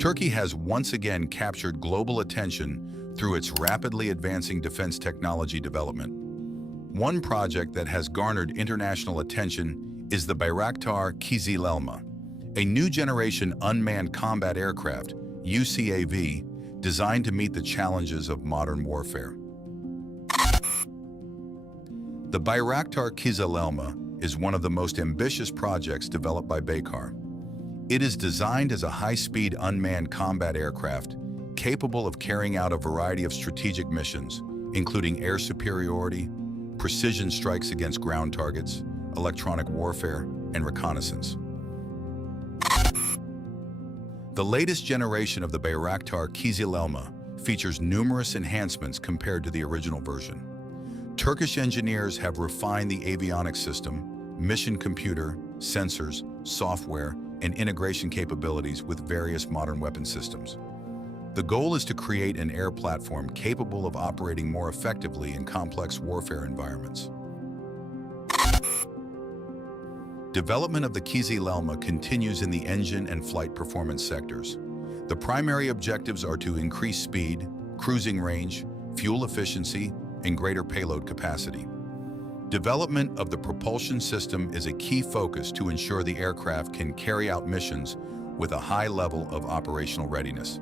Turkey has once again captured global attention through its rapidly advancing defense technology development. One project that has garnered international attention is the Bayraktar KIZILELMA, a new generation unmanned combat aircraft, UCAV, designed to meet the challenges of modern warfare. The Bayraktar KIZILELMA is one of the most ambitious projects developed by Baykar. It is designed as a high-speed unmanned combat aircraft capable of carrying out a variety of strategic missions, including air superiority, precision strikes against ground targets, electronic warfare, and reconnaissance. The latest generation of the Bayraktar KIZILELMA features numerous enhancements compared to the original version. Turkish engineers have refined the avionics system, mission computer, sensors, software, and integration capabilities with various modern weapon systems. The goal is to create an air platform capable of operating more effectively in complex warfare environments. Development of the KIZILELMA continues in the engine and flight performance sectors. The primary objectives are to increase speed, cruising range, fuel efficiency, and greater payload capacity. Development of the propulsion system is a key focus to ensure the aircraft can carry out missions with a high level of operational readiness.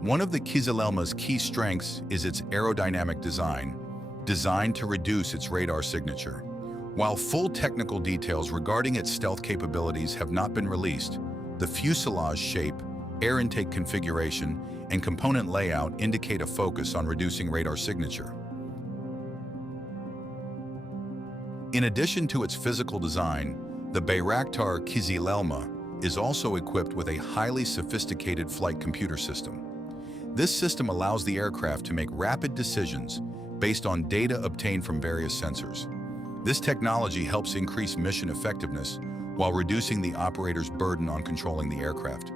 One of the KIZILELMA's key strengths is its aerodynamic design, designed to reduce its radar signature. While full technical details regarding its stealth capabilities have not been released, the fuselage shape, air intake configuration, and component layout indicate a focus on reducing radar signature. In addition to its physical design, the Bayraktar KIZILELMA is also equipped with a highly sophisticated flight computer system. This system allows the aircraft to make rapid decisions based on data obtained from various sensors. This technology helps increase mission effectiveness while reducing the operator's burden on controlling the aircraft.